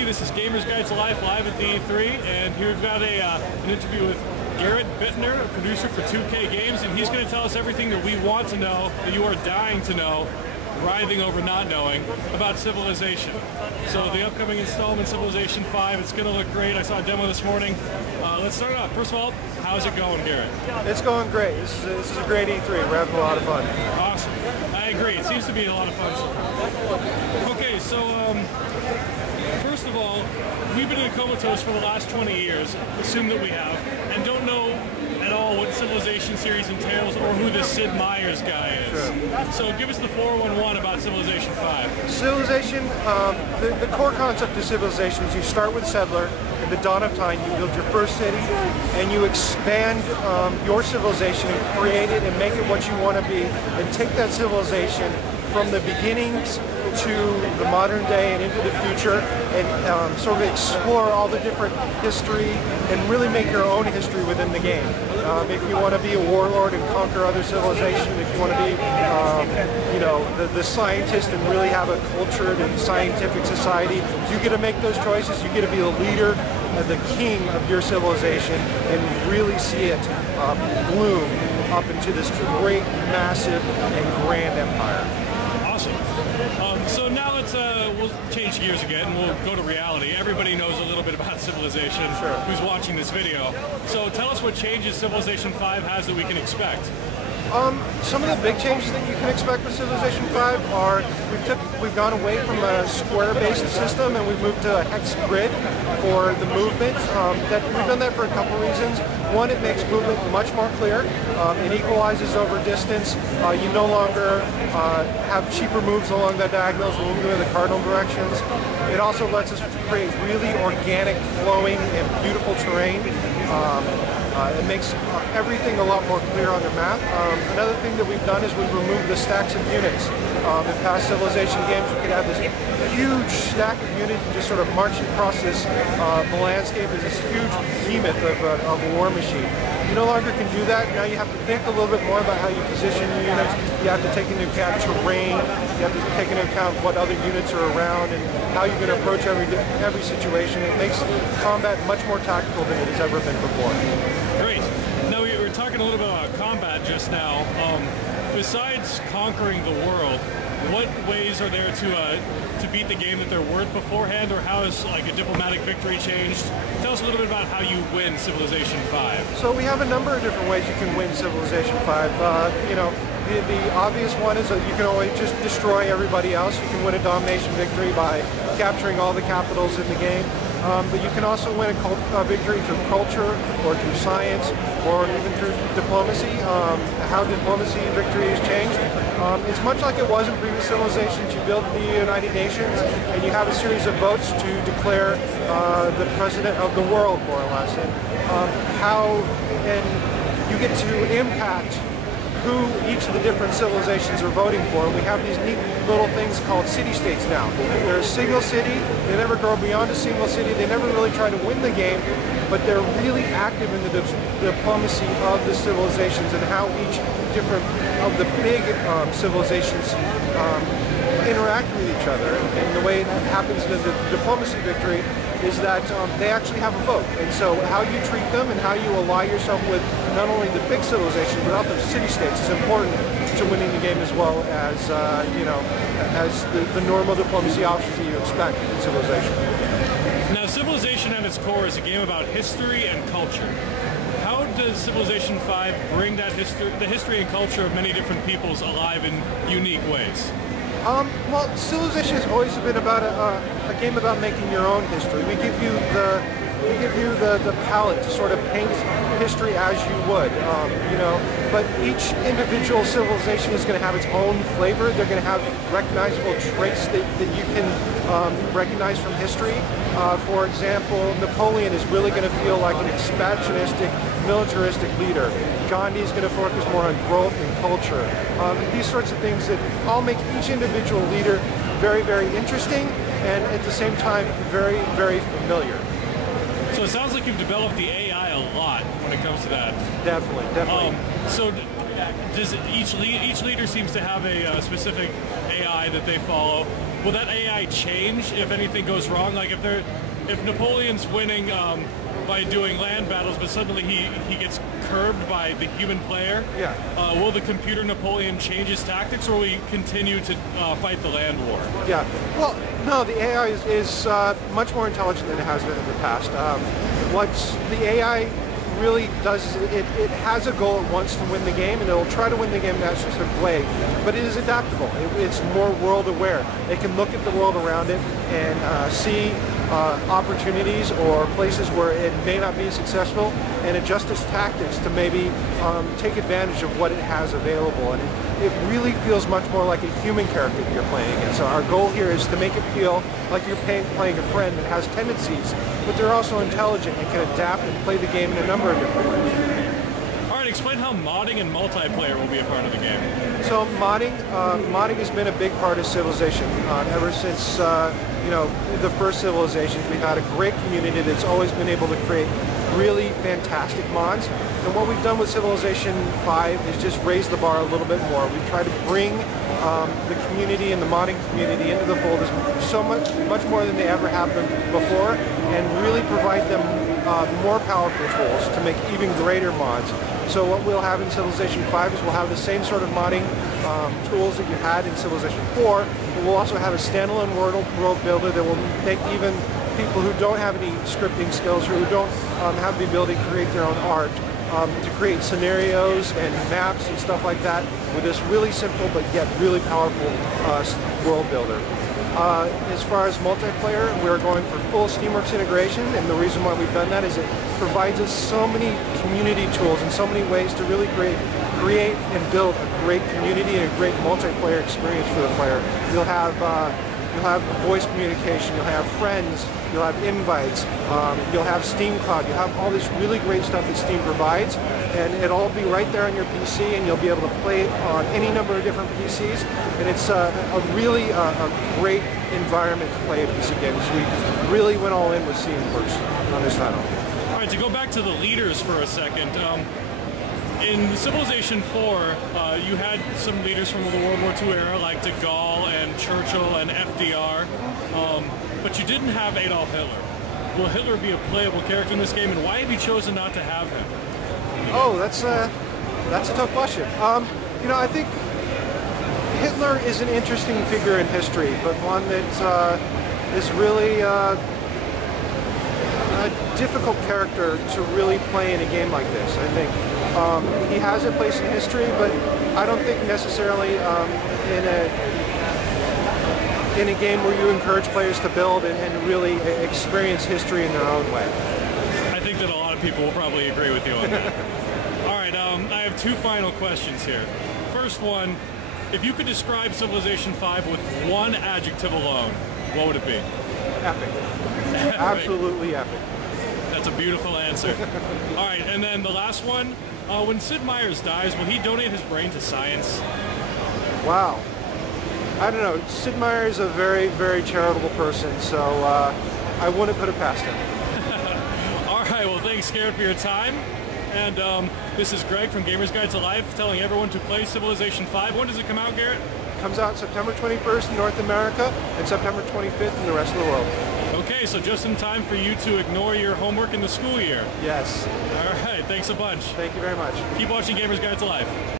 everybody. This is Gamers Guides Live at the E3, and here we've got an interview with Garrett Bittner, a producer for 2K Games, and he's going to tell us everything that we want to know, that you are dying to know, writhing over not knowing, about Civilization. So the upcoming installment, Civilization 5, it's going to look great. I saw a demo this morning. Let's start out. First of all, how's it going, Garrett? It's going great. This is a great E3. We're having a lot of fun. Awesome. I agree. It seems to be a lot of fun. Okay, so first of all, we've been in comatose for the last 20 years, assume that we have, and don't know at all what Civilization series entails or who this Sid Meier's guy is. Sure. So give us the 411 about Civilization 5. Civilization, the core concept of Civilization is you start with Settler. In the dawn of time, you build your first city, and you expand your civilization and create it and make it what you want to be, and take that civilization from the beginnings to the modern day and into the future, and sort of explore all the different history and really make your own history within the game. If you want to be a warlord and conquer other civilizations, if you want to be, the scientist and really have a cultured and scientific society, you get to make those choices. You get to be the leader, the king of your civilization, and really see it bloom up into this great, massive, and grand empire. Awesome. So now we'll change gears again and we'll go to reality. Everybody knows a little bit about Civilization who's watching this video. So tell us what changes Civilization 5 has that we can expect. Some of the big changes that you can expect with Civilization 5 are we've gone away from a square-based system and we've moved to a hex grid for the movement. We've done that for a couple reasons. One, it makes movement much more clear. It equalizes over distance. You no longer have cheaper moves along the diagonals when we go in the cardinal directions. It also lets us create really organic, flowing, and beautiful terrain. It makes everything a lot more clear on the map. Another thing that we've done is we've removed the stacks of units. In past Civilization games, you could have this huge stack of units and just sort of march across this the landscape as this huge behemoth of a war machine. You no longer can do that. Now you have to think a little bit more about how you position your units. You have to take into account terrain. You have to take into account what other units are around and how you're going to approach every situation. It makes combat much more tactical than it has ever been before. Great. Now we were talking a little bit about combat just now. Besides conquering the world, what ways are there to beat the game that there weren't beforehand, or how has like a diplomatic victory changed? Tell us a little bit about how you win Civilization 5. So we have a number of different ways you can win Civilization 5. The obvious one is that you can always just destroy everybody else. You can win a domination victory by capturing all the capitals in the game. But you can also win a victory through culture, or through science, or even through diplomacy. How diplomacy victory has changed. It's much like it was in previous civilizations. You build the United Nations, and you have a series of votes to declare the president of the world, more or less. And you get to impact who each of the different civilizations are voting for. And we have these neat little things called city-states now. They're a single city. They never grow beyond a single city. They never really try to win the game, but they're really active in the diplomacy of the civilizations and how each different of the big civilizations interact with each other. And the way that happens in the diplomacy victory is that they actually have a vote. And so how you treat them and how you ally yourself with not only the big civilizations but also the city-states is important to winning the game, as well as as the normal diplomacy options that you expect in Civilization. Now, Civilization at its core is a game about history and culture. How does Civilization 5 bring that the history and culture of many different peoples alive in unique ways? Well, Civilization has always been about a game about making your own history. We give you the palette to sort of paint history as you would, but each individual civilization is going to have its own flavor. They're going to have recognizable traits that you can recognize from history. For example, Napoleon is really going to feel like an expansionistic, militaristic leader. Gandhi is going to focus more on growth and culture. These sorts of things that all make each individual leader very, very interesting, and at the same time very, very familiar. So it sounds like you've developed the AI a lot when it comes to that. Definitely. So does each leader seems to have a specific AI that they follow. Will that AI change if anything goes wrong? Like if Napoleon's winning by doing land battles, but suddenly he gets curbed by the human player, will the computer Napoleon change his tactics, or will he continue to fight the land war? Yeah, well, no, the AI is much more intelligent than it has been in the past. What the AI really does is it has a goal. It wants to win the game, and it'll try to win the game in that specific way, but it is adaptable. It's more world aware. It can look at the world around it and see opportunities or places where it may not be successful, and adjust its tactics to maybe take advantage of what it has available. And it really feels much more like a human character that you're playing against. So our goal here is to make it feel like you're playing a friend that has tendencies, but they're also intelligent and can adapt and play the game in a number of different ways. All right, explain how modding and multiplayer will be a part of the game. So modding has been a big part of Civilization. Ever since the first Civilizations, we've had a great community that's always been able to create really fantastic mods. And what we've done with Civilization 5 is just raise the bar a little bit more. We've tried to bring the community and the modding community into the fold as so much more than they ever have been before, and really provide them more powerful tools to make even greater mods. So what we'll have in Civilization 5 is we'll have the same sort of modding tools that you had in Civilization 4, but we'll also have a standalone world builder that will make even people who don't have any scripting skills or who don't have the ability to create their own art to create scenarios and maps and stuff like that with this really simple but yet really powerful world builder. As far as multiplayer, we're going for full Steamworks integration, and the reason why we've done that is it provides us so many community tools and so many ways to really create and build a great community and a great multiplayer experience for the player. You'll have voice communication, you'll have friends, you'll have invites, you'll have Steam Cloud, you'll have all this really great stuff that Steam provides, and it'll all be right there on your PC, and you'll be able to play it on any number of different PCs, and it's a really great environment to play a PC game. So we really went all in with Steamworks on this title. All right, to go back to the leaders for a second, in Civilization 4, you had some leaders from the World War II era like de Gaulle and Churchill and FDR, but you didn't have Adolf Hitler. Will Hitler be a playable character in this game, and why have you chosen not to have him? Oh, that's a tough question. I think Hitler is an interesting figure in history, but one that is really a difficult character to really play in a game like this. I think he has a place in history, but I don't think necessarily in a game where you encourage players to build and really experience history in their own way. I think that a lot of people will probably agree with you on that. All right, I have two final questions here. First one, if you could describe Civilization 5 with one adjective alone, what would it be? Epic. Absolutely epic. That's a beautiful answer. All right, and then the last one, when Sid Meier dies, will he donate his brain to science? Wow. I don't know. Sid Meier is a very, very charitable person, so I wouldn't put it past him. All right, well, thanks, Garrett, for your time. And this is Greg from Gamer's Guide to Life telling everyone to play Civilization 5. When does it come out, Garrett? It comes out September 21st in North America and September 25th in the rest of the world. Okay, so just in time for you to ignore your homework in the school year. Yes. All right, thanks a bunch. Thank you very much. Keep watching Gamer's Guide to Life.